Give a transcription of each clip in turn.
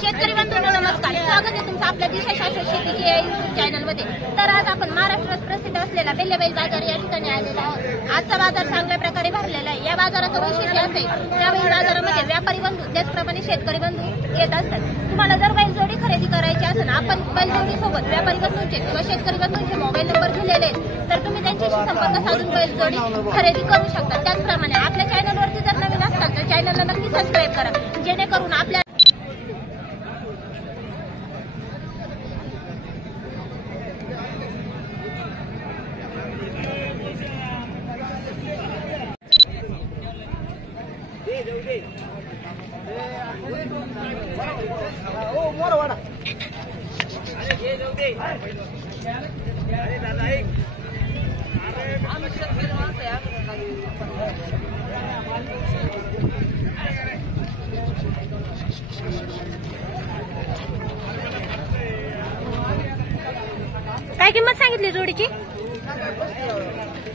शेतकरी बंधूंनो नमस्कार, स्वागत आहे तुमचं आपल्या दिशा शाश्वत शेतीची YouTube चॅनल मध्ये। तर आज आपण महाराष्ट्रात प्रसिद्ध असलेला बेल्लेबैल बाजार या ठिकाणी आलेलो आहोत। आजचा बाजार चांगल्या प्रकारे भरलेला आहे। या बाजाराचं वैशिष्ट्य असे या बैल बाजारामध्ये व्यापारी बंधू त्याचप्रमाणे शेतकरी बंधू येत असतात। तुम्हाला जर बैल जोडी खरेदी करायची असेल, आपण बैल जोडी सोबत व्यापारी बंधूंचे किंवा शेतकरी बंधूंचे मोबाईल नंबर दिलेले आहेत, तर तुम्ही त्यांच्याशी संपर्क साधून बैल जोडी खरेदी करू शकता। त्याचप्रमाणे आपल्या चॅनलवरती जर नवीन असतात तर चॅनलला नक्की सबस्क्राईब करा, जेणेकरून आपल्या काय किंमत सांगितली जोडीची?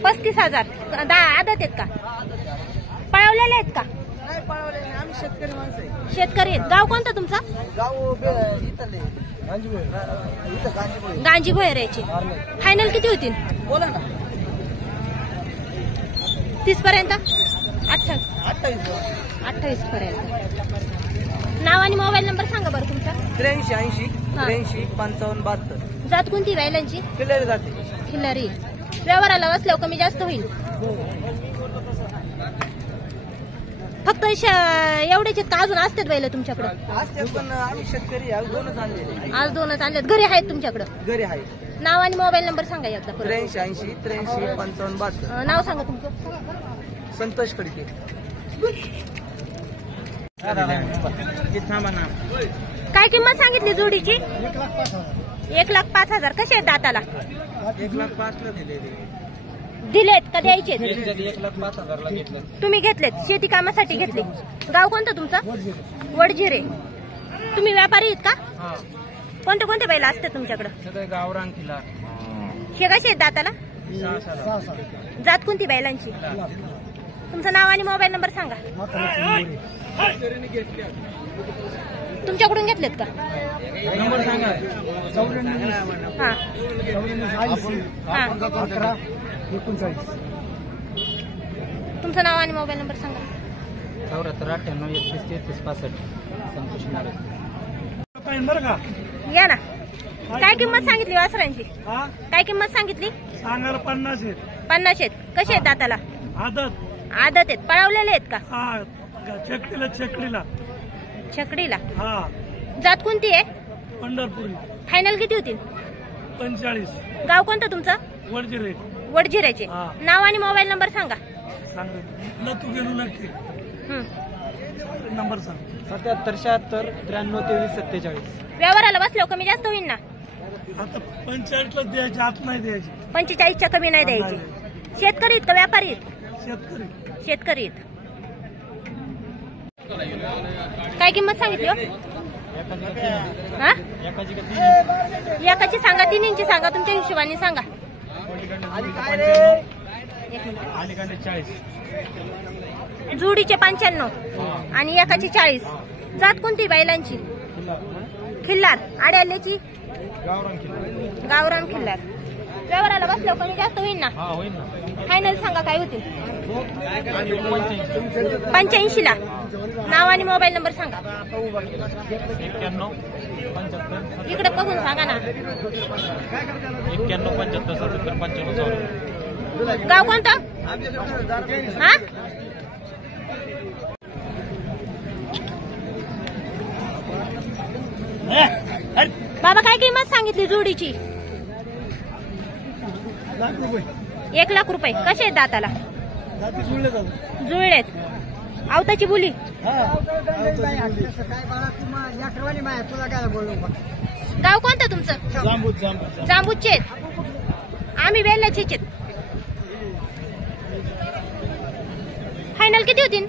35,000। आदत आहेत का? पळवलेले आहेत का? नाही पळवलेले, आम्ही शेतकरी माणसं आहे। शेतकरी आहेत। गाव कोणतं तुमचं? गाव इथले गांजी भोयराची। फायनल किती होतील? बोला ना। 30 पर्यंत? 28 पर्यंत। नाव आणि मोबाईल नंबर सांगा बरं तुमचा। 83 80 83 55 72। जात कोणती बैलांची? किल्लारी जाते। खिल्लारी। व्यवहाराला बसल्यावर कमी जास्त होईल? फक्त एवढेच का अजून असतात बैल तुमच्याकडे? असते पण आम्ही शेतकरी आहे, दोनच आणले। आज दोनच आणलेत। घरी आहेत तुमच्याकडे? घरी आहे। नाव आणि मोबाईल नंबर सांगा एकदा परत। 83 80 83 55 72। नाव सांगा तुमचं। संतोष खडके। काय किंमत सांगितली जोडीची? 1,05,000। कसे आहेत दाताला? 1,05,000 दिलेत का द्यायचे? 1,05,000 घेतले। तुम्ही घेतलेत? शेती कामासाठी घेतले? गाव कोणतं तुमचं? वडजिरे। तुम्ही व्यापारी आहेत का? कोणते कोणते बैल असते तुमच्याकडे? गावरान किल्ला। हे कसे आहेत दाताला? जात कोणती बैलांची? तुमचं नाव आणि मोबाईल नंबर सांगा। तुमच्याकडून घेतलेत का? नंबर सांगा। तुमचं नाव आणि मोबाईल नंबर सांगा। 74 98 31 33 65। संतोष या ना। काय किंमत सांगितली वासरांची? काय किंमत सांगितली? सांगायला 50 आहेत। 50 आहेत। कसे आहेत दाताला? आदत आहेत। पळवलेले आहेत का? छकडीला। जात कोणती आहे? पंढरपुरी। फायनल किती होतील? 45। गाव कोणतं तुमचं? वडजिरे। वडजिऱ्याचे। नाव आणि मोबाईल नंबर सांगा। नंबर सांग। 77 76 93 23 47। व्यवहाराला बसलो कमी जास्त होईल ना? आता 45 ला द्यायची, आत नाही द्यायची। 45च्या कमी नाही द्यायची। शेतकरी आहेत का व्यापारी आहेत? शेतकरी आहेत। काय किंमत सांगितली? एकाची सांगा, तिन्हींची सांगा, तुमच्या हिशोबाने सांगा। जोडीचे 95 आणि एकाची 40। जात कोणती बैलांची? खिल्लार। आड्याल्याची? गावरान खिल्लार। व्यवहाराला बसल्यावर कमी जास्त होईल ना? फायनल सांगा काय होतील? 85 ला। नाव आणि मोबाईल नंबर सांगा। 91 75 इकडे बघून सांगा ना। 91 75 77 95। गाव कोणतं? बाबा काय किंमत सांगितली जोडीची? 1,00,000 रुपये। कसे आहेत दाताला? जुळलेत। आवताची बोली? गाव कोणतं तुमचं? जांबूचे आहेत। आम्ही वेल्ल्याचेच आहेत। फायनल किती होतील?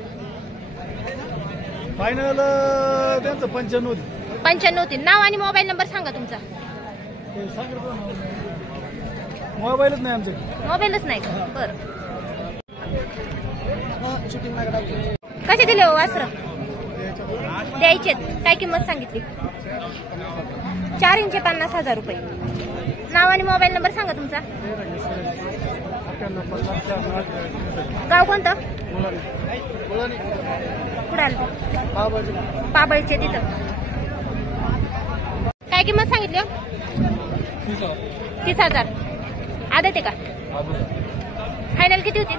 फायनल त्यांचं 95। 95 होतील। नाव आणि मोबाईल नंबर सांगा तुमचा। मोबाईलच नाही आमचे. मोबाईलच नाही का? बरं. कसे दिले हो वासर? द्यायचेत. काय किंमत सांगितली? 4 इंच 50,000 रुपये. नाव आणि मोबाईल नंबर सांगा तुमचा. गाव कोणतं? कुठं आलं? पाबळचे तिथं. काय किंमत सांगितली? 30,000. आदत आहे का? फायनल किती होती?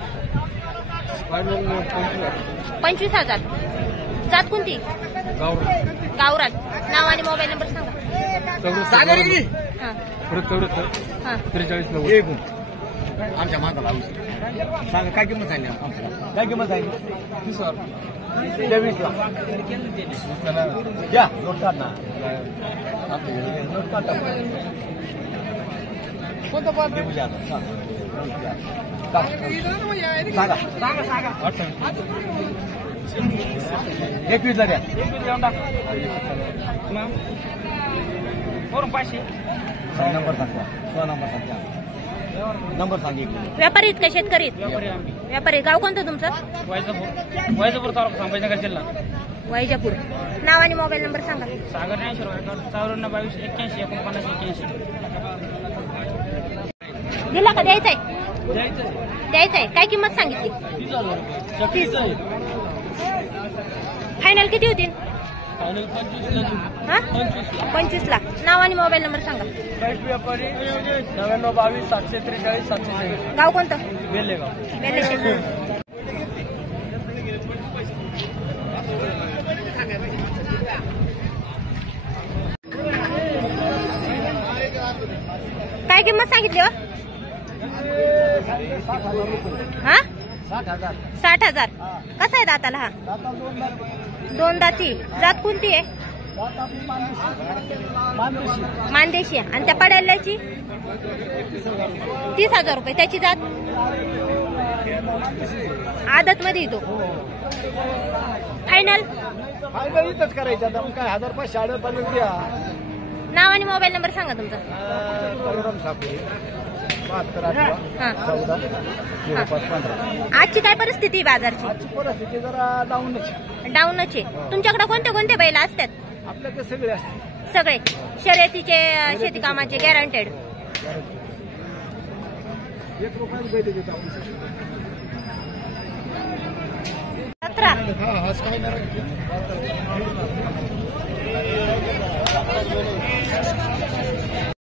25,000. जात कोणती? गावरान. नाव आणि मोबाईल नंबर सांगा. हा. 43 आमच्या माताला सांगा काय किंमत सांगली? काय किंमत सांगली? 23 ला घ्या. नोट काढ ना. नोट काढ. कोणतं पण सांगा. 21 ला द्या. नंबर सांगा. नंबर सांगा. नंबर सांगितलं. व्यापारी आहेत का शेतकरी? व्यापारी. गाव कोणतं तुमचं? वैजापूर तालुका संभाजीनगर जिल्हा. वैजापूर. नाव आणि मोबाईल नंबर सांगा. सागर 84 81 49 81. दिला का? द्यायचंय. काय किंमत सांगितली? 30. फायनल किती होतील? 25 लाख. नाव आणि मोबाईल नंबर सांगा. व्यापारी 99 22 743 746. गाव कोणतं? बेलेगाव. काय किंमत सांगितली हो? 60,000. कसा आहे दाताला हा? 2 दाती. जात कोणती आहे? मानदेशी. आणि त्या पडायलाची 30,000 रुपये. त्याची जात आदत मध्ये येतो. फायनल इथंच करायचं. आता काय 1,500 द्या. नाव आणि मोबाईल नंबर सांगा तुमचा. 72 आजची काय परिस्थिती बाजारची? आजची परिस्थिती जरा डाऊनच डाऊनच आहे. तुमच्याकडे कोणते कोणते बैल असतात? आपल्याकडे सगळे असतात. सगळे शर्यतीचे, शेती कामाचे गॅरंटेड. 1 रुपयाला बैल देतो आपण. 17. आज काय नाही.